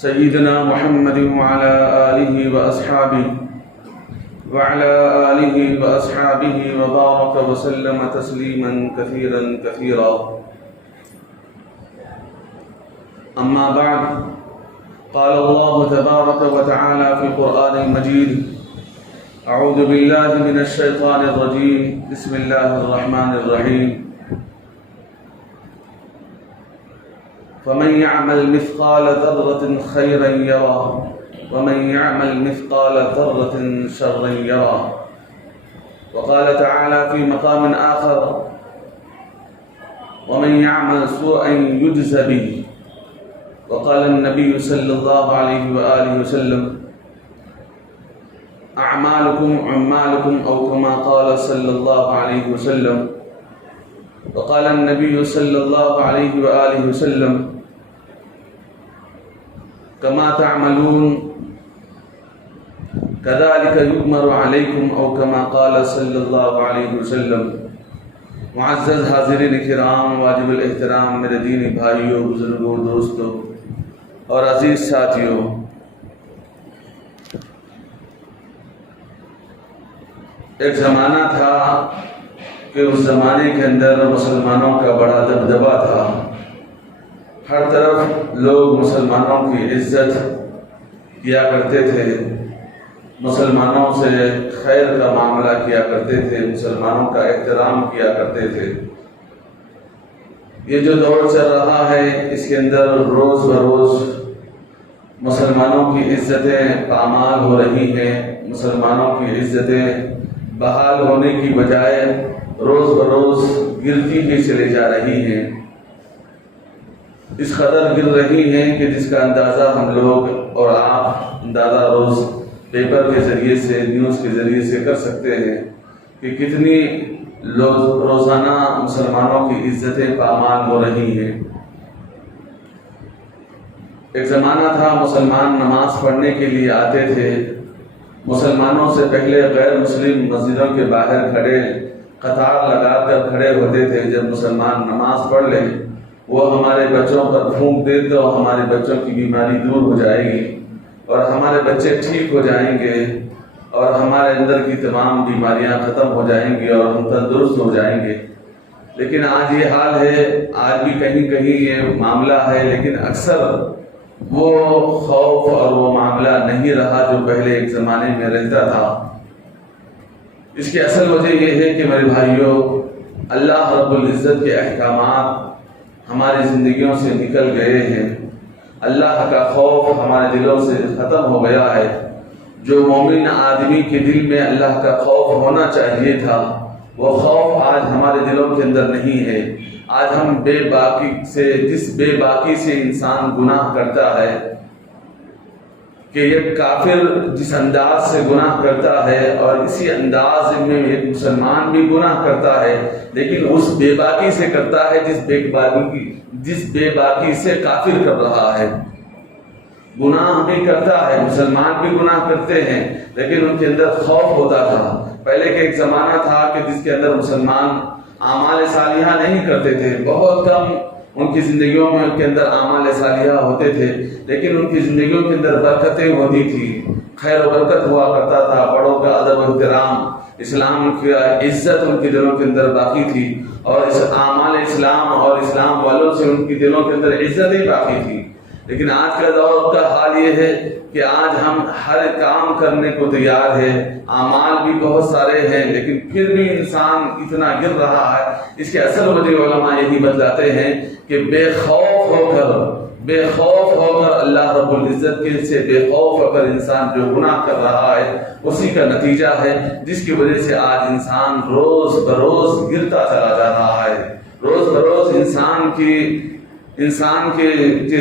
سيدنا محمد وعلى آله وأصحابه وبارك وسلم تسليما كثيرا كثيرا. أما بعد، قال الله تبارك وتعالى في القرآن المجيد: أعوذ بالله من الشيطان الرجيم، بسم الله الرحمن الرحيم. فمن يعمل مثقال ذرة خيرا يره ومن يعمل مثقال ذرة شرا يره. وقال تعالى في مقام آخر: ومن يعمل سوءا يجز به. وقال النبي صلى الله عليه وآله وسلم: أعمالكم عمالكم، أو كما قال صلى الله عليه وسلم. وقال النبي صلى الله عليه وآله وسلم: كما تعملون كذلك يؤمر عليكم، أو كما قال صلى الله عليه وسلم. معزز حاضرین کرام، واجب الاحترام میرے دینی بھائیوں، بزرگوں، دوستوں اور عزیز ساتھیوں، ایک زمانہ تھا کہ اس زمانے کے اندر مسلمانوں کا بڑا دبدبا تھا. ہر طرف لوگ مسلمانوں کی عزت کیا کرتے تھے، مسلمانوں سے خیر کا معاملہ کیا کرتے تھے، مسلمانوں کا احترام کیا کرتے تھے. یہ جو دور چل رہا ہے، اس کے اندر روز بروز مسلمانوں کی عزتیں پامال ہو رہی ہیں. مسلمانوں کی عزتیں بحال ہونے کی بجائے روز بروز گرتی ہی چلی جا رہی ہیں. اس قدر گر رہی ہیں کہ جس کا اندازہ ہم لوگ اور آپ اندازہ روز پیپر کے ذریعے سے، نیوز کے ذریعے سے کر سکتے ہیں کہ کتنی روزانہ مسلمانوں کی عزتیں پامال ہو رہی ہیں. ایک زمانہ تھا مسلمان نماز پڑھنے کے لیے آتے تھے، مسلمانوں سے پہلے غیر مسلم مسجدوں کے باہر کھڑے قطار لگا کر کھڑے ہوتے تھے. جب مسلمان نماز پڑھ لیں، وہ ہمارے بچوں پر پھونک دے تو ہمارے بچوں کی بیماری دور ہو جائے گی اور ہمارے بچے ٹھیک ہو جائیں گے اور ہمارے اندر کی تمام بیماریاں ختم ہو جائیں گی اور ہم تندرست ہو جائیں گے. لیکن آج یہ حال ہے، آج بھی کہیں کہیں یہ معاملہ ہے، لیکن اکثر وہ خوف اور وہ معاملہ نہیں رہا جو پہلے ایک زمانے میں رہتا تھا. اس کی اصل وجہ یہ ہے کہ میرے بھائیوں، اللہ رب العزت کے احکامات ہماری زندگیوں سے نکل گئے ہیں. اللہ کا خوف ہمارے دلوں سے ختم ہو گیا ہے. جو مومن آدمی کے دل میں اللہ کا خوف ہونا چاہیے تھا، وہ خوف آج ہمارے دلوں کے اندر نہیں ہے. آج ہم جس بے باکی سے انسان گناہ کرتا ہے، کہ یہ کافر جس انداز سے گناہ کرتا ہے اور اسی انداز میں ایک مسلمان بھی گناہ کرتا ہے، لیکن اس بے باکی سے کرتا ہے جس بے باکی سے کافر کر رہا ہے. گناہ بھی کرتا ہے، مسلمان بھی گناہ کرتے ہیں، لیکن ان کے اندر خوف ہوتا تھا. پہلے کے ایک زمانہ تھا کہ جس کے اندر مسلمان اعمال صالحہ نہیں کرتے تھے، بہت کم ان کی زندگیوں میں ان کے اندر اعمال صالحہ ہوتے تھے، لیکن ان کی زندگیوں کے اندر برکتیں ہوتی تھی، خیر و برکت ہوا کرتا تھا، بڑوں کا ادب و احترام، اسلام کی عزت ان کے دلوں کے اندر باقی تھی، اور اس اعمال اسلام اور اسلام والوں سے ان کے دلوں کے اندر عزتیں باقی تھی. لیکن آج کا دور کا حال یہ ہے کہ آج ہم ہر کام کرنے کو تیار ہے، اعمال بھی بہت سارے ہیں، لیکن پھر بھی انسان اتنا گر رہا ہے. اس کے اصل وجہ علماء یہی بتلاتے ہیں کہ بے خوف ہو کر اللہ رب العزت کے سے بے خوف ہو کر انسان جو گناہ کر رہا ہے، اسی کا نتیجہ ہے جس کی وجہ سے آج انسان روز بروز گرتا چلا جا رہا ہے. روز بروز انسان کے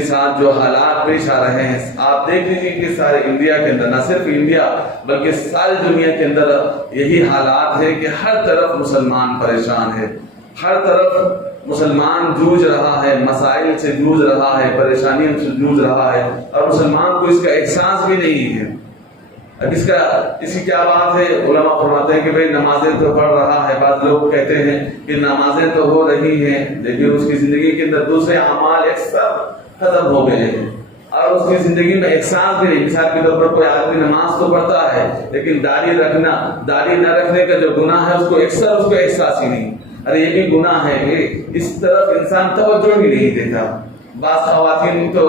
ساتھ جو حالات پیش آ رہے ہیں، آپ دیکھ لیجیے کہ سارے انڈیا کے اندر، نہ صرف انڈیا بلکہ ساری دنیا کے اندر یہی حالات ہے کہ ہر طرف مسلمان پریشان ہے، ہر طرف مسلمان جوجھ رہا ہے، مسائل سے جوجھ رہا ہے، پریشانیوں سے جوجھ رہا ہے، اور مسلمان کو اس کا احساس بھی نہیں ہے. اب اس کی کیا بات ہے؟ علماء فرماتے ہیں کہ بھئی نمازیں تو پڑھ رہا ہے، بعض لوگ کہتے ہیں کہ نمازیں تو ہو رہی ہیں لیکن اس کی زندگی کے اندر دوسرے اعمال اکثر ختم ہو گئے ہیں. اور اس کی زندگی میں احساس بھی نہیں. مثال کے طور پر کوئی آدمی نماز تو پڑھتا ہے لیکن داڑھی نہ رکھنے کا جو گناہ ہے اس کو احساس ہی نہیں. ارے یہ بھی گناہ ہے، اس طرف انسان توجہ ہی نہیں دیتا. بعض خواتین تو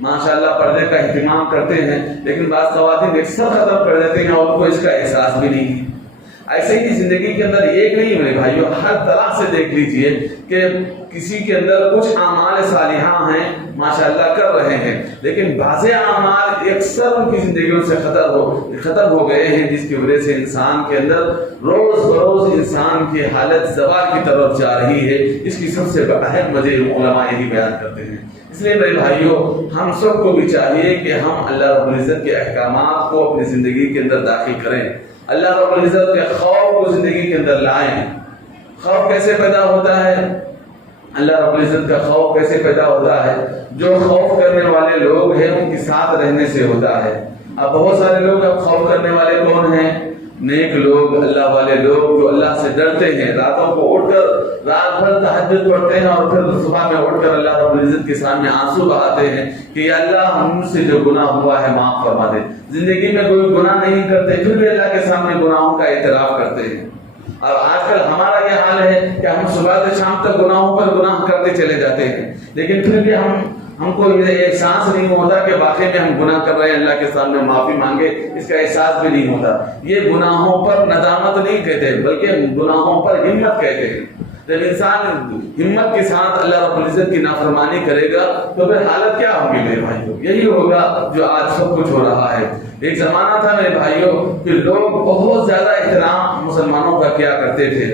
ماشاءاللہ پردے کا اہتمام کرتے ہیں لیکن بعض خواتین اکثر ختم کر دیتے ہیں اور ان کو اس کا احساس بھی نہیں ہے. ایسے ہی زندگی کے اندر ایک نہیں میرے بھائیوں، ہر طرح سے دیکھ لیجئے کہ کسی کے اندر کچھ اعمال صالحہ ہیں ماشاءاللہ کر رہے ہیں لیکن بعض اعمال اکثر ان کی زندگیوں سے ختم ہو گئے ہیں، جس کی وجہ سے انسان کے اندر روز بروز انسان کی حالت زوال کی طرف جا رہی ہے. اس کی سب سے اہم وجہ علماء یہی بیان کرتے ہیں. اس لیے میرے بھائیوں ہم سب کو بھی چاہیے کہ ہم اللہ رب العزت کے احکامات کو اپنی زندگی کے اندر داخل کریں، اللہ رب العزت کے خوف کو زندگی کے اندر لائیں. خوف کیسے پیدا ہوتا ہے؟ اللہ رب العزت کا خوف کیسے پیدا ہوتا ہے؟ جو خوف کرنے والے لوگ ہیں ان کے ساتھ رہنے سے ہوتا ہے. اب بہت سارے لوگ اب خوف کرنے والے کون ہیں؟ نیک لوگ، اللہ والے لوگ جو اللہ سے ڈرتے ہیں، راتوں کو اٹھ کر رات بھر تہجد پڑھتے ہیں اور پھر صبح میں اٹھ کر اللہ رب العزت کے سامنے آنسو بہاتے ہیں کہ یا اللہ ہم سے جو گناہ ہوا ہے معاف فرما دے. زندگی میں کوئی گناہ نہیں کرتے پھر بھی اللہ کے سامنے گناہوں کا اعتراف کرتے ہیں. اور آج کل ہمارا یہ حال ہے کہ ہم صبح سے شام تک گناہوں پر گناہ کرتے چلے جاتے ہیں لیکن پھر بھی ہم کو یہ احساس نہیں ہوتا کہ واقعی میں ہم گناہ کر رہے ہیں، اللہ کے سامنے معافی مانگے، اس کا احساس بھی نہیں ہوتا. یہ گناہوں پر ندامت نہیں کہتے بلکہ گناہوں پر ہمت کہتے ہیں. جب انسان ہمت کے ساتھ اللہ رب العزت کی نافرمانی کرے گا تو پھر حالت کیا ہوگی میرے بھائیوں؟ یہی ہوگا جو آج سب کچھ ہو رہا ہے. ایک زمانہ تھا میرے بھائیوں کہ لوگ بہت زیادہ احترام مسلمانوں کا کیا کرتے تھے.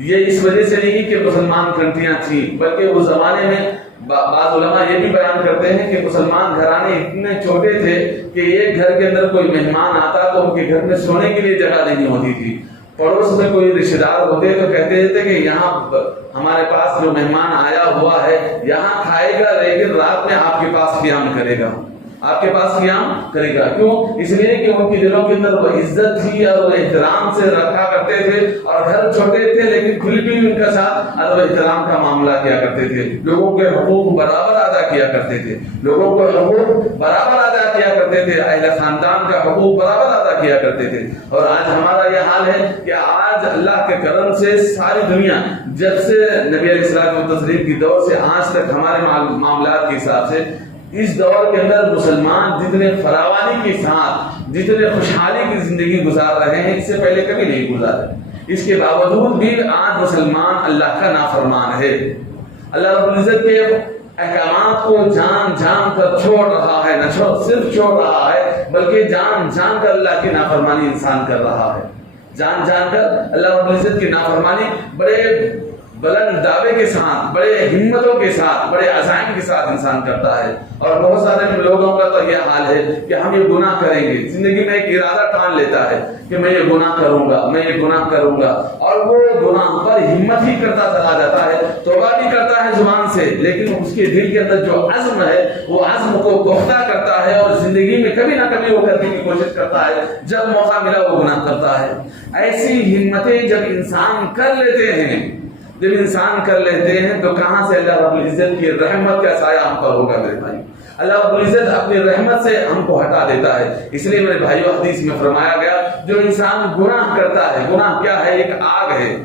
یہ اس وجہ سے نہیں کہ مسلمان کنٹریاں تھیں بلکہ اس زمانے میں بعض علماء یہ بھی بیان کرتے ہیں کہ مسلمان گھرانے اتنے چھوٹے تھے کہ ایک گھر کے اندر کوئی مہمان آتا تو ان کے گھر میں سونے کے لیے جگہ نہیں ہوتی تھی. پڑوس میں کوئی رشتے دار ہوتے تو کہتے تھے کہ یہاں ہمارے پاس جو مہمان آیا ہوا ہے یہاں کھائے گا لیکن رات میں آپ کے پاس قیام کرے گا، آپ کے پاس قیام کرے گا. کیوں؟ اس لیے کہ ان کے دلوں کے اندر وہ عزت تھی اور وہ احترام سے رکھا کرتے تھے اور گھر چھوٹے تھے لیکن کھل بھی ان کے ساتھ ادب احترام کا معاملہ کیا کرتے تھے. لوگوں کے حقوق برابر ادا کیا کرتے تھے، لوگوں کو حقوق برابر ادا کیا کرتے تھے، اہل خاندان کا حقوق برابر ادا کیا کرتے تھے. اور آج ہمارا یہ حال ہے کہ آج اللہ کے کرم سے ساری دنیا جب سے نبی علیہ الصلوۃ والتسلیم کی دور سے آج تک ہمارے معاملات کے حساب سے اس دور کے اندر مسلمان جتنے فراوانی کے ساتھ جتنے خوشحالی کی زندگی گزار رہے ہیں اس سے پہلے کبھی نہیں گزارے. اس کے باوجود بھی آج مسلمان اللہ کا نافرمان ہے. اللہ رب العزت کے احکامات کو جان کر چھوڑ رہا ہے، نہ صرف چھوڑ رہا ہے بلکہ جان کر اللہ کی نافرمانی انسان کر رہا ہے. جان کر اللہ رب العزت کی نافرمانی بڑے بلند دعوے کے ساتھ، بڑے ہمتوں کے ساتھ، بڑے عزائم کے ساتھ انسان کرتا ہے. اور بہت سارے لوگوں کا تو یہ حال ہے کہ ہم یہ گناہ کریں گے، زندگی میں ایک ارادہ ٹھان لیتا ہے کہ میں یہ گناہ کروں گا، میں یہ گناہ کروں گا، اور وہ گناہ پر ہمت ہی کرتا چلا جاتا ہے. توبہ بھی کرتا ہے زبان سے لیکن اس کے دل کے اندر جو عزم ہے وہ عزم کو پختہ کرتا ہے اور زندگی میں کبھی نہ کبھی وہ کرنے کی کوشش کرتا ہے. جب موقع ملا وہ گناہ کرتا ہے. ایسی ہمتیں جب انسان کر لیتے ہیں تو کہاں سے اللہ رب العزت کی رحمت کا سایہ ہم پر ہوگا میرے بھائی. اللہ رب العزت اپنی رحمت سے ہم کو ہٹا دیتا ہے. اس لیے میرے بھائیو حدیث میں فرمایا گیا جو انسان گناہ کرتا ہے، گناہ کیا ہے؟ ایک آگ ہے،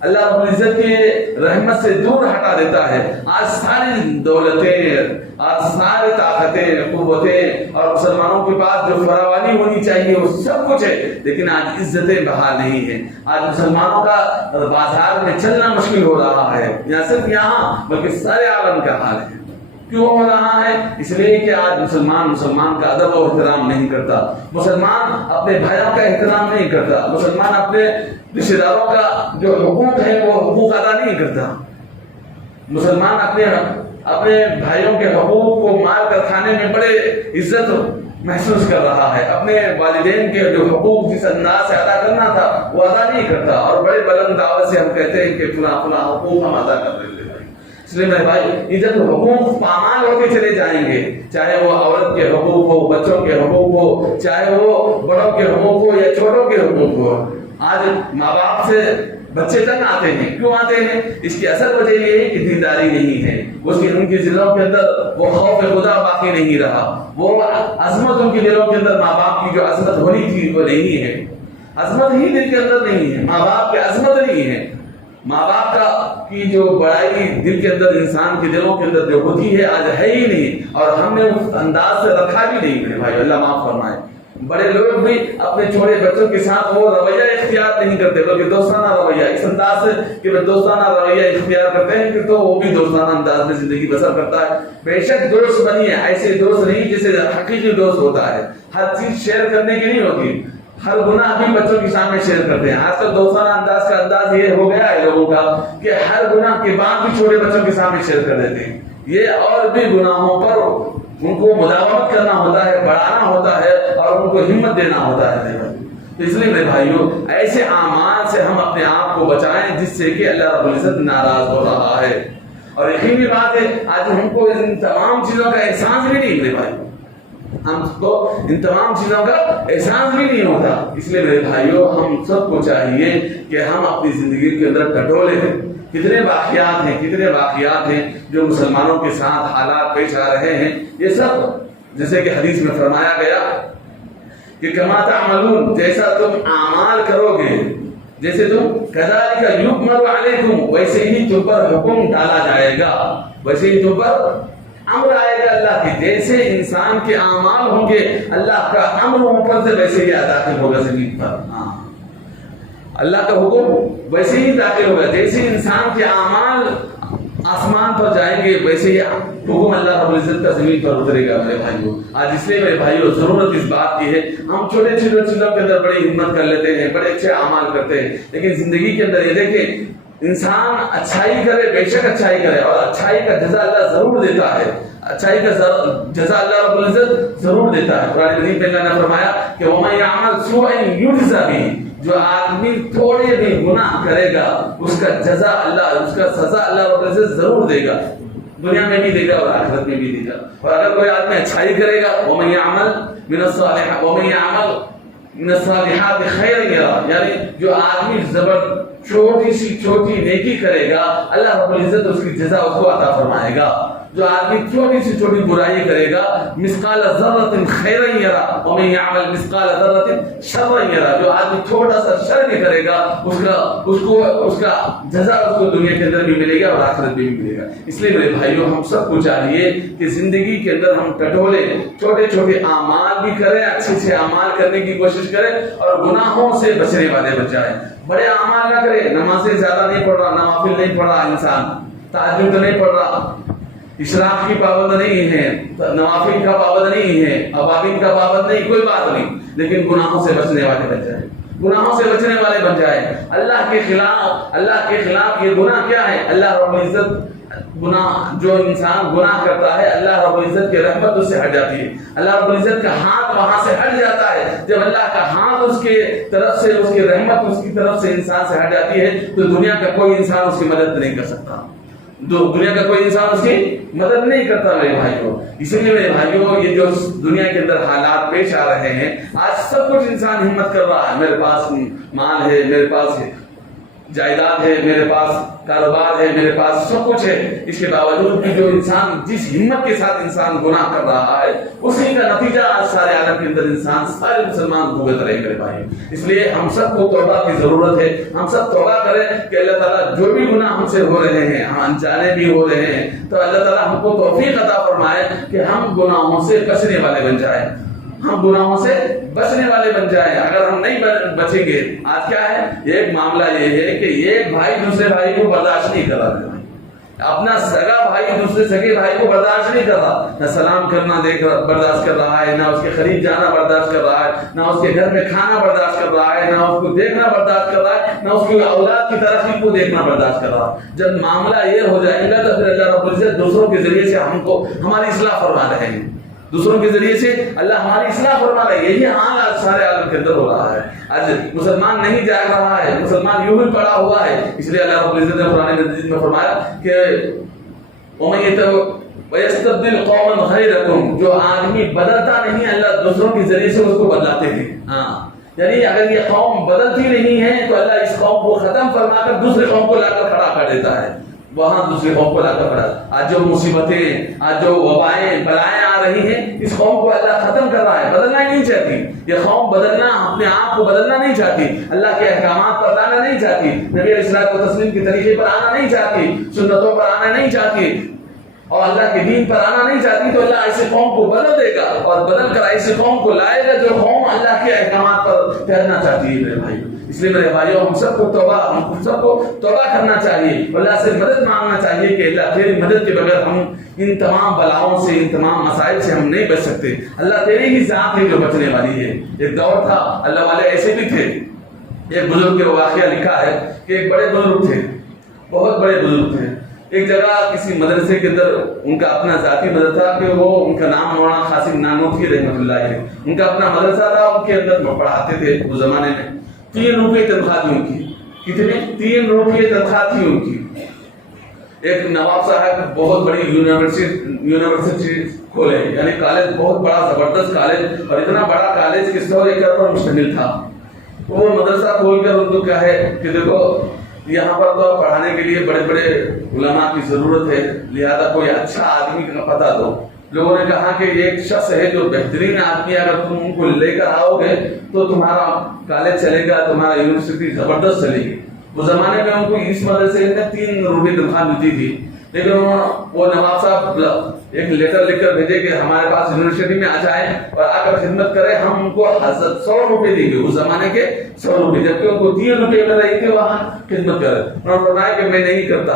اللہ رب العزت کی رحمت سے دور ہٹا دیتا ہے. آج ساری دولتیں، آج ساری طاقتیں، قوتیں اور مسلمانوں کے پاس جو فراوانی ہونی چاہیے وہ سب کچھ ہے لیکن آج عزتیں بحال نہیں ہیں. آج مسلمانوں کا بازار میں چلنا مشکل ہو رہا ہے، نہ صرف یہاں بلکہ سارے عالم کا حال ہے. کیوں ہو رہا ہے؟ اس لیے کہ آج مسلمان کا ادب و احترام نہیں کرتا، مسلمان اپنے بھائیوں کا احترام نہیں کرتا، مسلمان اپنے رشتے داروں کا جو حقوق ہے وہ حقوق ادا نہیں کرتا. مسلمان اپنے بھائیوں کے حقوق کو مار کر کھانے میں بڑے عزت محسوس کر رہا ہے. اپنے والدین کے جو حقوق جس انداز سے ادا کرنا تھا وہ ادا نہیں کرتا اور بڑے بلند دعوت سے ہم کہتے ہیں کہ فلاں حقوق ہم ادا کر رہے ہیں. اس لیے میرے بھائی یہ جب حقوق پامال ہوتے چلے جائیں گے، چاہے وہ عورت کے حقوق ہو، بچوں کے حقوق ہو، چاہے وہ بڑوں کے حقوق ہو یا چھوٹوں کے حقوق ہو. آج ماں باپ سے بچے تنگ آتے ہیں. کیوں آتے ہیں؟ اس کی اصل وجہ یہ ہے کہ دینداری نہیں ہے. ان کے دلوں کے اندر وہ خوف خدا باقی نہیں رہا. وہ عظمت ان کے دلوں کے اندر ماں باپ کی جو عظمت ہونی تھی وہ نہیں ہے. عظمت ہی دل کے اندر نہیں ہے. ماں باپ کی عظمت نہیں ہے. ماں باپ کا کی جو بڑائی دل کے اندر انسان کے دلوں کے اندر جو ہوتی ہے آج ہے ہی نہیں. اور ہم نے اس انداز سے رکھا بھی نہیں. میرے بھائی اللہ معاف فرمائے. بڑے لوگ بھی اپنے چھوٹے بچوں کے ساتھ وہ رویہ اختیار نہیں کرتے بلکہ دوستانہ رویہ اس انداز سے کہ وہ دوستانہ رویہ اختیار کرتے ہیں کہ تو وہ بھی دوستانہ انداز میں زندگی بسر کرتا ہے. بے شک دوست بنیے ایسے دوست نہیں جیسے حقیقی دوست ہوتا ہے. ہر چیز شیئر کرنے کی نہیں ہوتی. ہر گناہ بھی بچوں کے سامنے شیئر کرتے ہیں. آج کل دوستانہ انداز کا انداز یہ ہو گیا ہے لوگوں کا کہ ہر گناہ کے بعد بھی چھوٹے بچوں کے سامنے شیئر کر دیتے ہیں. یہ اور بھی گناہوں پر ان کو مداومت کرنا ہوتا ہے, بڑھانا ہوتا ہے اور ان کو ہمت دینا ہوتا ہے. تو اس لیے میرے بھائیوں ایسے اعمال سے ہم اپنے آپ کو بچائیں جس سے کہ اللہ رب العزت ناراض ہو رہا ہے. اور یقینی بات ہے آج ہم کو ان تمام چیزوں کا احساس بھی نہیں. میرے بھائی ہم کو ان تمام چیزوں کا احساس بھی نہیں ہوتا. اس لیے میرے بھائیوں ہم سب کو چاہیے کہ ہم اپنی زندگی کے اندر ٹٹولے ہیں. کتنے واقعات ہیں جو مسلمانوں کے ساتھ حالات پیش آ رہے ہیں. یہ سب جیسے کہ حدیث میں فرمایا گیا کہ کما تعملون, جیسا تم اعمال کرو گے, جیسے تم کذالک یؤمر علیکم, ویسے ہی تم پر حکم ڈالا جائے گا, ویسے ہی تم پر امر آئے گا اللہ کی. جیسے انسان کے اعمال ہوں گے اللہ کا امر اوپر سے ویسے ہی داخل ہوگا زمین پر. اللہ کا حکم ویسے ہی داخل ہوگا. جیسے انسان کے اعمال آسمان پر جائیں گے ویسے ہی حکم اللہ رب العزت کا زمین پر اترے گا. میرے بھائیوں آج اس لیے میرے بھائیوں ضرورت اس بات کی ہے ہم چھوٹے چھوٹے چیزوں کے اندر بڑی ہمت کر لیتے ہیں, بڑے اچھے اعمال کرتے ہیں, لیکن زندگی کے اندر یہ دیکھیں انسان اچھائی کرے, بے شک اچھائی کرے اور اچھائی کا جزا اللہ ضرور دیتا ہے. اچھائی کا جزا اللہ رب العزت ضرور دیتا ہے. قرآن مجید میں اللہ نے فرمایا کہ وَمَن يَعْمَلْ سُوءًا يُجْزَ بِهِ, جو آدمی تھوڑے بھی گناہ کرے گا اس کا جزا اللہ, اس کا سزا اللہ رب العزت ضرور دے گا. دنیا میں بھی دے گا اور آخرت میں بھی دے گا. اور اگر کوئی آدمی اچھائی کرے گا وَمَن يَعْمَلْ مِنَ الصَّالِحَاتِ وَمَن يَعْمَلْ مِنَ الصَّالِحَاتِ خَيْرًا يَرَهُ, یعنی جو آدمی چھوٹی سی چھوٹی نیکی کرے گا اللہ رب العزت اس کی جزا اس کو عطا فرمائے گا. جو آدمی چھوٹی سی چھوٹی برائی کرے گا مثقال ذرۃ خیرا یرا ومن یعمل مثقال ذرۃ شرا یرا, جو آدمی چھوٹا سا شر بھی کرے گا اس کا جزا اس کو دنیا کے اندر بھی ملے گا اور آخرت میں بھی ملے گا. اس لیے میرے بھائیوں ہم سب کو چاہیے کہ زندگی کے اندر ہم ٹٹولے چھوٹے چھوٹے اعمال بھی کریں, اچھے اچھے اعمال کرنے کی کوشش کریں اور گناہوں سے بچنے والے بن جائیں. بڑے اعمال نہ کریں, نمازیں زیادہ نہیں پڑھ رہا, نوافل نہیں پڑھ رہا انسان, تہجد نہیں پڑھ رہا, اشراق کی پابند نہیں ہے, نوافل کا پابند نہیں ہے, ابابین کا پابند نہیں, کوئی بات نہیں, لیکن گناہوں سے بچنے والے بن جائیں, گناہوں سے بچنے والے بن جائیں. اللہ کے خلاف یہ گناہ کیا ہے؟ اللہ رب العزت گناہ, جو انسان گناہ کرتا ہے اللہ رب العزت کی رحمت اس سے ہٹ جاتی ہے. اللہ رب العزت کا ہاتھ وہاں سے ہٹ جاتا ہے. جب اللہ کا ہاتھ اس کے طرف سے, اس کی رحمت اس کی طرف سے انسان سے ہٹ جاتی ہے تو دنیا کا کوئی انسان اس کی مدد نہیں کر سکتا, دنیا کا کوئی انسان اس کی مدد نہیں کرتا. میرے بھائیوں اسی لیے میرے بھائیوں یہ جو دنیا کے اندر حالات پیش آ رہے ہیں, آج سب کچھ انسان ہمت کر رہا ہے, میرے پاس مال ہے, میرے پاس جائیداد ہے, میرے پاس کاروبار ہے, میرے پاس سب کچھ ہے, اس کے باوجود بھی جو انسان جس ہمت کے ساتھ انسان گناہ کر رہا ہے اسی کا نتیجہ آج سارے عالم کے اندر انسان سارے مسلمان بھگت رہے. میرے بھائی اس لیے ہم سب کو توبہ کی ضرورت ہے. ہم سب توبہ کریں کہ اللہ تعالیٰ جو بھی گناہ ہم سے ہو رہے ہیں, ہم انجانے بھی ہو رہے ہیں, تو اللہ تعالیٰ ہم کو توفیق عطا فرمائے کہ ہم گناہوں سے بچنے والے بن جائیں, ہم گناہوں سے بچنے والے بن جائیں. اگر ہم نہیں بچیں گے, آج کیا ہے ایک معاملہ یہ ہے کہ ایک بھائی دوسرے بھائی کو برداشت نہیں کر رہا, اپنا سگا بھائی دوسرے سگے بھائی کو برداشت نہیں کر رہا, نہ سلام کرنا برداشت کر رہا ہے, نہ اس کے قریب جانا برداشت کر رہا ہے, نہ اس کے گھر میں کھانا برداشت کر رہا ہے, نہ اس کو دیکھنا برداشت کر رہا ہے, نہ اس کی اولاد کی ترقی کو دیکھنا برداشت کر رہا ہے. جب معاملہ یہ ہو جائے گا تو پھر اللہ رب العزت دوسروں کے ذریعے سے ہم کو ہماری اصلاح فرما رہے ہیں, دوسروں کے ذریعے سے اللہ ہماری اصلاح فرما رہا ہے. یہی حال آج سارے عالم کے اندر ہو رہا ہے. آج مسلمان نہیں جاگ رہا ہے, مسلمان یوں ہی پڑا ہوا ہے. اس لیے اللہ رب العزت نے قرآن مجید میں فرمایا کہ وَيَسْتَبْدِلْ قَوْمًا غَيْرَكُمْ, جو آدمی بدلتا نہیں اللہ دوسروں کے ذریعے سے اس کو بدلاتے ہیں. ہاں یعنی اگر یہ قوم بدلتی نہیں ہے تو اللہ اس قوم کو ختم فرما کر دوسرے قوم کو لا کر کھڑا کر دیتا ہے، وہاں دوسرے قوم کو لا کر کھڑا۔ آج جو مصیبتیں، آج جو وبائیں بلائیں آ رہی ہیں، اس قوم کو اللہ ختم کر رہا ہے، بدلنا ہی نہیں چاہتی یہ قوم، بدلنا اپنے آپ کو بدلنا نہیں چاہتی، اللہ کے احکامات پر لانا نہیں چاہتی، نبی علیہ الصلوۃ والتسلیم کے طریقے پر آنا نہیں چاہتی، سنتوں پر آنا نہیں چاہتی اور اللہ کے دین پر آنا نہیں چاہتی، تو اللہ ایسے قوم کو بدل دے گا اور بدل کر ایسے قوم کو لائے گا جو قوم اللہ کے احکامات پر ٹھہرنا چاہتی ہے میرے بھائی۔ اس لیے میرے بھائیوں ہم سب کو توبہ کرنا چاہیے، اللہ سے مدد مانگنا چاہیے کہ اللہ تیری مدد کے بغیر ہم ان تمام بلاؤں سے، ان تمام مسائل سے ہم نہیں بچ سکتے، اللہ تیری ہی ذات ہے جو بچنے والی ہے۔ ایک دور تھا اللہ والے ایسے بھی تھے، ایک بزرگ کے واقعہ لکھا ہے کہ ایک بڑے بزرگ تھے، بہت بڑے بزرگ تھے، ایک جگہ کسی مدرسے کے اندر ان کا اپنا ذاتی مدرسہ تھا کہ وہ ان کا نام مولانا قاسم نانوتوی رحمۃ اللہ علیہ، ان کا اپنا مدرسہ تھا، ان کے اندر پڑھاتے تھے اس زمانے میں، 3 روپے تنخواہ تھی ان کی، کتنے؟ 3 روپے تنخواہ تھی ان کی۔ ایک نواب صاحب بہت بڑی یونیورسٹی کھولے، یعنی کالج، بہت بڑا زبردست کالج، اور اتنا بڑا کالج کہ 100 ایکڑ پر مشتمل تھا۔ وہ مدرسہ کھول کر ان کو کیا ہے کہ دیکھو یہاں پر تو پڑھانے کے لیے بڑے بڑے علماء کی ضرورت ہے، لہذا کوئی اچھا آدمی کا پتہ دو۔ لوگوں نے کہا کہ ایک شخص ہے جو بہترین آدمی، اگر تم ان کو لے کر آؤ گے تو تمہارا کالج چلے گا، تمہارا یونیورسٹی زبردست چلے گی۔ اس زمانے میں ان کو اس مدرسے میں 3 روپے تنخواہ ملتی تھی، لیکن وہ نواب صاحب ایک لیٹر لکھ کر بھیجے کہ ہمارے پاس یونیورسٹی میں آ جائیں اور آ کر خدمت کریں، ہم ان کو 100 روپے دیں گے، اس زمانے کے 100 روپے، جبکہ ان کو 3 روپے مل رہی تھی وہاں خدمت کریں۔ انہوں نے فرمایا کہ میں نہیں کرتا۔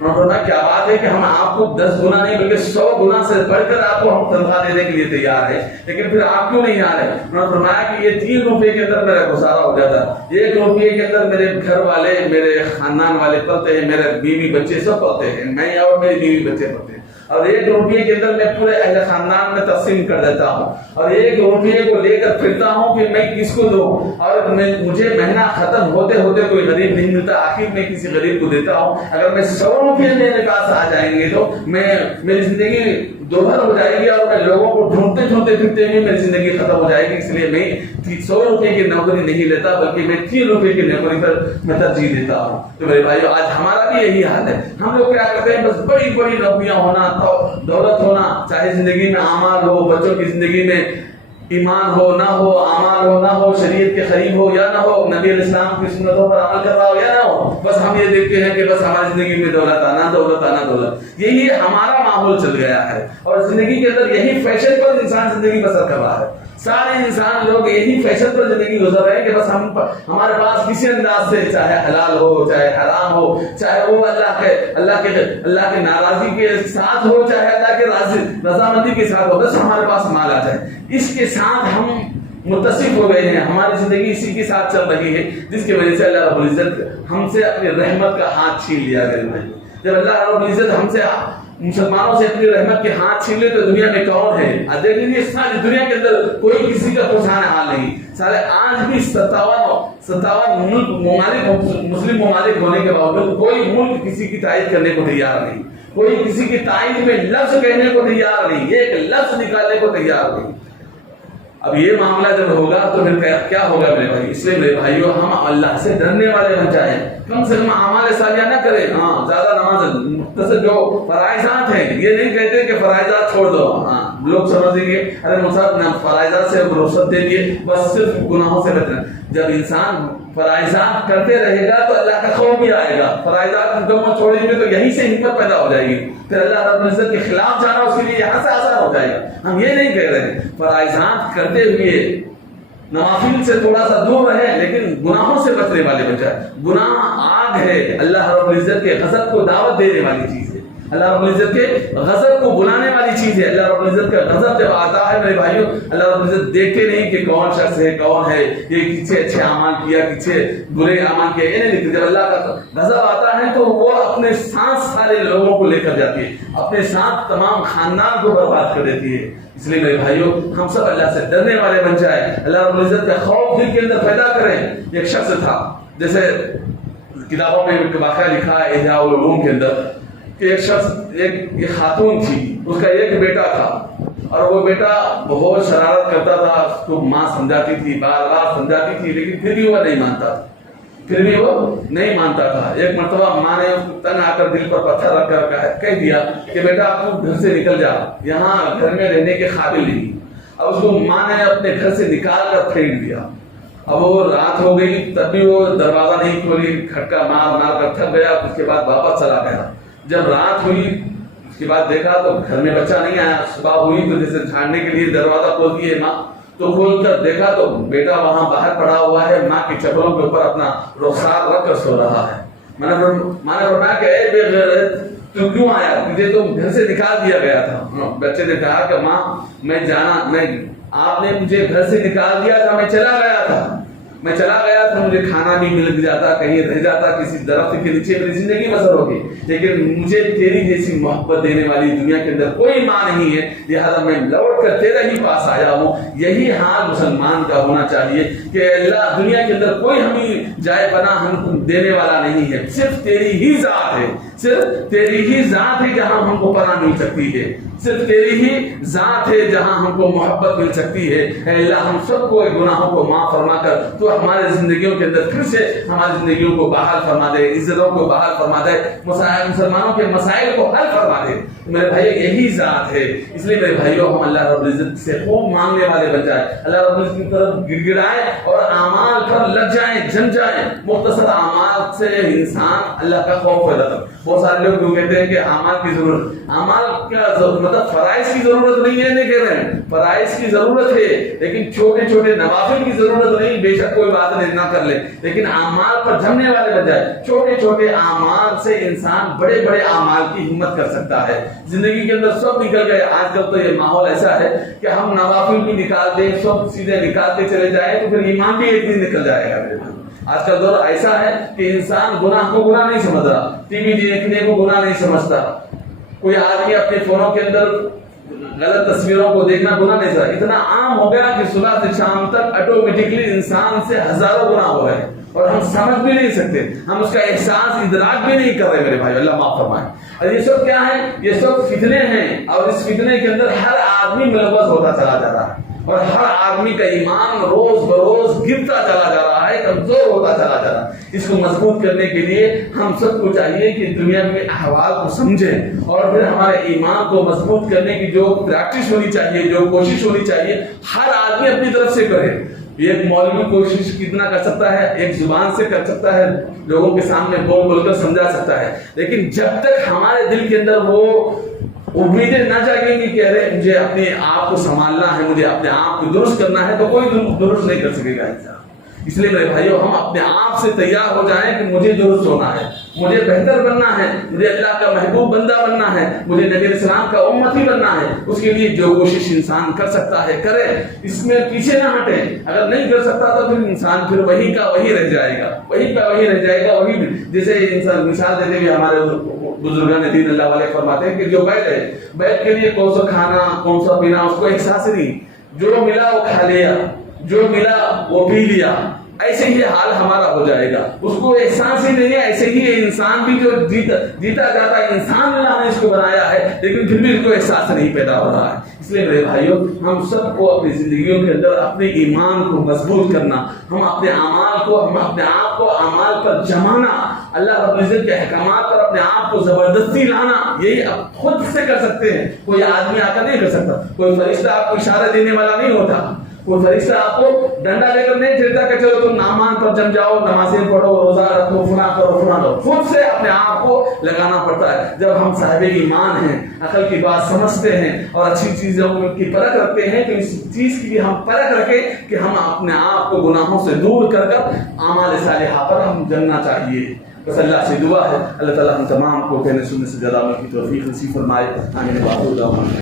انہوں نے فرمایا کیا بات ہے کہ ہم آپ کو 10 گنا نہیں بلکہ 100 گنا سے بڑھ کر آپ کو ہم تنخواہ دینے کے لیے تیار ہیں، لیکن پھر آپ کیوں نہیں آ رہے؟ انہوں نے فرمایا کہ یہ 3 روپے کے اندر میرا گزارا ہو جاتا، 1 روپے کے اندر میرے گھر والے، میرے خاندان والے پلتے ہیں، میرے بیوی بچے سب پلتے ہیں، میں اور میری بیوی بچے پلتے ہیں، اور 1 روپے کے اندر میں پورے اہل خاندان میں تقسیم کر دیتا ہوں، اور 1 روپے کو لے کر پھرتا ہوں کہ میں کس کو دوں، اور مجھے مہینہ ختم ہوتے ہوتے کوئی غریب نہیں ملتا، آخر میں کسی غریب کو دیتا ہوں۔ اگر میں 100 روپے میرے پاس آ جائیں گے تو میری زندگی دوبھر ہو جائے گی، اور میں لوگوں کو ڈھونڈتے ڈھونڈتے پھرتے ہوئے میری زندگی ختم ہو جائے گی، اس لیے میں 100 روپے کی نوکری نہیں لیتا بلکہ میں 3 روپے کی نوکری پر میں ترجیح دیتا ہوں۔ تو میرے بھائیو آج ہمارا بھی یہی حال ہے، ہم لوگ کیا کرتے ہیں، بس بڑی بڑی نوکریاں ہونا، دولت ہونا، چاہے زندگی میں اعمال ہو، بچوں کی زندگی میں ایمان ہو نہ ہو، اعمال ہو نہ ہو، شریعت کے قریب ہو یا نہ ہو، نبی علیہ السلام کی سنتوں پر عمل کر رہا ہو یا نہ ہو، بس ہم یہ دیکھتے ہیں کہ بس ہماری زندگی میں دولت آنا، دولت آنا، دولت، یہی ہمارا ماحول چل گیا ہے، اور زندگی کے اندر یہی فیشن پر انسان زندگی بسر کر رہا ہے۔ سارے انسان لوگ یہی فیشن پر زندگی گزر رہے ہیں کہ بس ہمارے پاس کسی انداز سے، چاہے حلال ہو چاہے حرام ہو، چاہے وہ اللہ کے ناراضی کے ساتھ ہو چاہے اللہ کے رضامندی کے ساتھ ہو، بس ہمارے پاس مال آ جائے، اس کے ساتھ ہم متصف ہو گئے ہیں، ہماری زندگی اسی کے ساتھ چل رہی ہے، جس کی وجہ سے اللہ رب العزت ہم سے اپنی رحمت کا ہاتھ چھین لیا گیا۔ جب اللہ رب العزت ہم سے، مسلمانوں سے اپنی رحمت کے ہاتھ چھین لے تو دنیا میں کون ہے؟ دیکھ لیجیے ساری دنیا کے اندر کوئی کسی کا پہچانا حال نہیں، سارے آج بھی 57 ملک ممالک، مسلم ممالک ہونے کے باوجود کوئی ملک کسی کی تائید کرنے کو تیار نہیں، کوئی کسی کی تائید میں لفظ کہنے کو تیار نہیں، ایک لفظ نکالنے کو تیار نہیں۔ اب یہ معاملہ جب ہوگا تو پھر کیا ہوگا میرے بھائی؟ اس لیے میرے بھائیو ہم اللہ سے ڈرنے والے بن جائیں، کم سے کم اعمال صالحہ نہ کریں، ہاں زیادہ نماز، مختصر جو فرائضات ہیں، یہ نہیں کہتے کہ فرائضات چھوڑ دو، ہاں لوگ سمجھیں گے ارے مصعب فرائضات سے رخصت دے دیے، بس صرف گناہوں سے بچنا۔ جب انسان فرائضات کرتے رہے گا تو اللہ کا خوف بھی آئے گا، فرائضات مکمل چھوڑیں گے تو یہیں سے ہمت پیدا ہو جائے گی، پھر اللہ رب العزت کے خلاف جانا اس کے لیے یہاں سے آسان ہو جائے گا۔ ہم یہ نہیں کہہ رہے فرائضات کرتے ہوئے نوافل سے تھوڑا سا دور رہے لیکن گناہوں سے بچنے والے بچائے، گناہ آگ ہے، اللہ رب العزت کے غضب کو دعوت دینے والی چیز ہے، اللہ رب العزت کے غضب کو بلانے والی چیز ہے۔ اللہ رب العزت کا غضب جب آتا ہے میرے بھائیوں، اللہ رب العزت دیکھتے نہیں کہ کون شخص ہے، کون ہے، یہ کسے اچھے اعمال کیا، کسے برے اعمال کیا، یہ نہیں دیکھتے۔ جب اللہ کا غضب آتا ہے تو وہ اپنے ساتھ سارے لوگوں کو لے کر جاتی ہے، اپنے ساتھ تمام خاندان کو برباد کر دیتی ہے۔ اس لیے میرے بھائیوں ہم سب اللہ سے ڈرنے والے بن جائیں، اللہ رب العزت کا خوف دل کے اندر پیدا کریں۔ ایک شخص تھا، جیسے کتابوں میں واقعہ لکھا ہے احیاء العلوم کے اندر کہ ایک شخص، ایک خاتون تھی، اس کا ایک بیٹا تھا، اور وہ بیٹا بہت شرارت کرتا تھا، اس کو ماں سمجھاتی تھی، بار بار سمجھاتی تھی، لیکن پھر بھی وہ نہیں مانتا تھا۔ ایک مرتبہ ماں نے اس کو تنگ آ کر دل پر پتھر رکھ کر کہہ دیا کہ بیٹا آپ گھر سے نکل جا، یہاں گھر میں رہنے کے قابل نہیں۔ اب اس کو ماں نے اپنے گھر سے نکال کر پھینک دیا۔ اب وہ رات ہو گئی تب بھی وہ دروازہ نہیں کھولی، کھٹکا مار مار کر تھک گیا، اس کے بعد واپس چلا گیا۔ جب رات ہوئی اس کے بعد دیکھا تو گھر میں بچہ نہیں آیا۔ صبح ہوئی تو جیسے جھاڑنے کے لیے دروازہ کھولتی ہے ماں، تو کھول کر دیکھا تو بیٹا وہاں باہر پڑا ہوا ہے، ماں کی چپلوں کے اوپر اپنا رخسار رکھ کر سو رہا ہے۔ میں نے فرمایا کہ اے بے غیرت، تو کیوں آیا؟ تجھے تو گھر سے نکال دیا گیا تھا۔ بچے نے کہا کہ ماں آپ نے مجھے گھر سے نکال دیا تھا، میں چلا گیا تھا، مجھے کھانا بھی مل جاتا، کہیں رہ جاتا، کسی درخت کے نیچے میری زندگی بسر ہوگی، لیکن مجھے تیری جیسی محبت دینے والی دنیا کے اندر کوئی ماں نہیں ہے، لہذا میں لوٹ کر تیرے ہی پاس آیا ہوں۔ یہی حال مسلمان کا ہونا چاہیے کہ اللہ دنیا کے اندر کوئی ہمیں جائے پناہ ہم دینے والا نہیں ہے، صرف تیری ہی ذات ہے، صرف تیری ہی ذات ہے جہاں ہم کو پناہ مل سکتی ہے، صرف تیری ہی ذات ہے جہاں ہم کو محبت مل سکتی ہے۔ اے اللہ ہم سب کو گناہوں کو معاف فرما کر تو ہمارے زندگیوں کے اندر پھر سے ہماری زندگیوں کو بحال فرما دے، عزتوں کو بحال فرما دے، مسلمانوں کے مسائل کو حل فرما دے۔ میرے بھائی یہی ذات ہے، اس لیے میرے بھائیوں ہم اللہ رب العزت سے خوب مانگنے والے بن جائیں، اللہ رب العزت کی طرف گڑ گڑائیں اور اعمال پر لگ جائیں، جم جائیں۔ مختصر اعمال سے انسان اللہ کا خوف پیدا کرتا ہے۔ بہت سارے لوگ جو کہتے ہیں کہ اعمال کی ضرورت، اعمال کا مطلب فرائض کی ضرورت نہیں ہے، نہیں کہہ رہے ہیں، فرائض کی ضرورت ہے لیکن چھوٹے چھوٹے نوافل کی ضرورت نہیں۔ بے شک کوئی بات نہیں، نہ کر لے، لیکن اعمال پر جمنے والے بن جائے۔ چھوٹے چھوٹے اعمال سے انسان بڑے بڑے اعمال کی ہمت کر سکتا ہے۔ زندگی کے اندر سب نکل گئے، آج کل تو یہ ماحول ایسا ہے کہ ہم نوافل بھی نکال دیں، سب سیدھے نکالتے چلے جائیں تو پھر ایمان بھی ایک دن نکل جائے گا۔ آج کا دور ایسا ہے کہ انسان گناہ کو گناہ نہیں سمجھ رہا، ٹی وی دیکھنے کو گناہ نہیں سمجھتا، کوئی آدمی اپنے فونوں کے اندر غلط تصویروں کو دیکھنا گناہ نہیں سمجھتا۔ اتنا عام ہو گیا کہ صبح سے شام تک آٹومیٹکلی انسان سے ہزاروں گناہ ہو گئے اور ہم سمجھ بھی نہیں سکتے، ہم اس کا احساس ادراک بھی نہیں کر رہے۔ میرے بھائی اللہ معاف فرمائے۔ اور یہ سب کیا ہے؟ یہ سب فتنے ہیں، اور اس فتنے کے اندر ہر آدمی ملوث ہوتا چلا جا رہا ہے، اور ہر آدمی کا ایمان روز بروز گرتا چلا جا رہا ہے، کمزور ہوتا چلا جا رہا ہے۔ اس کو مضبوط کرنے کے لیے ہم سب کو چاہیے کہ دنیا کے احوال کو سمجھیں اور پھر ہمارے ایمان کو مضبوط کرنے کی جو پریکٹس ہونی چاہیے، جو کوشش ہونی چاہیے، ہر آدمی اپنی طرف سے کرے۔ ایک مولوی کوشش کتنا کر سکتا ہے؟ ایک زبان سے کر سکتا ہے، لوگوں کے سامنے بول بول کر سمجھا سکتا ہے، لیکن جب تک ہمارے دل کے اندر وہ امیدیں نہ جاگیں گی کہ ارے مجھے اپنے آپ کو سنبھالنا ہے، مجھے اپنے آپ کو درست کرنا ہے، تو کوئی درست نہیں کر سکے گا انسان۔ اس لیے میرے بھائیوں ہم اپنے آپ سے تیار ہو جائیں کہ مجھے درست ہونا ہے، مجھے بہتر بننا ہے، مجھے اللہ کا محبوب بندہ بننا ہے، مجھے نبی علیہ السلام کا امتی بننا ہے۔ اس کے لیے جو کوشش انسان کر سکتا ہے کرے، اس میں پیچھے نہ ہٹے۔ اگر نہیں کر سکتا تو پھر انسان پھر وہی کا وہی رہ جائے گا، وہی کا وہی رہ جائے گا۔ وہی جیسے انسان مثال دیتے ہوئے ہمارے بزرگان دین اللہ والے فرماتے ہیں کہ جو بیٹھ ہے، بیٹھ کے لیے کون سا کھانا کون سا پینا اس کو احساس نہیں، جو ملا وہ کھا لیا، جو ملا وہ پی لیا۔ ایسے ہی حال ہمارا ہو جائے گا، اس کو احساس ہی نہیں ہے۔ ایسے ہی انسان بھی جو جیتا جاتا ہے، انسان اللہ نے اس کو بنایا ہے لیکن پھر بھی اس کو احساس نہیں پیدا ہو رہا ہے۔ اس لیے میرے بھائیوں ہم سب کو اپنی زندگیوں کے اندر اپنے ایمان کو مضبوط کرنا، ہم اپنے اعمال کو، ہم اپنے آپ کو اعمال پر جمانا، اللہ رب العزت کے احکامات پر اپنے آپ کو زبردستی لانا، یہی آپ خود سے کر سکتے ہیں۔ کوئی آدمی آ کر نہیں کر سکتا، کوئی فرشتہ آپ کو اشارہ دینے والا نہیں ہوتا، کوئی فرشتہ آپ کو ڈنڈا لے کر نہیں پھرتا کہ چلو تم نامان پر جم جاؤ، نمازیں پڑھو، روزہ رکھو، فلاں کرو فلاں کرو۔ خود سے اپنے آپ کو لگانا پڑتا ہے۔ جب ہم صاحب ایمان ہیں، عقل کی بات سمجھتے ہیں اور اچھی چیزوں کی پرکھ رکھتے ہیں، تو اس چیز کی بھی ہم پرکھ رکھیں کہ ہم اپنے آپ کو گناہوں سے دور کر اعمال صالحہ پر ہم جمنا چاہیے۔ بس اللہ سے دعا ہے اللہ تعالیٰ ہم تمام کو کہنے سننے سے زیادہ عمل کی توفیق نصیب فرمائے۔ آمین۔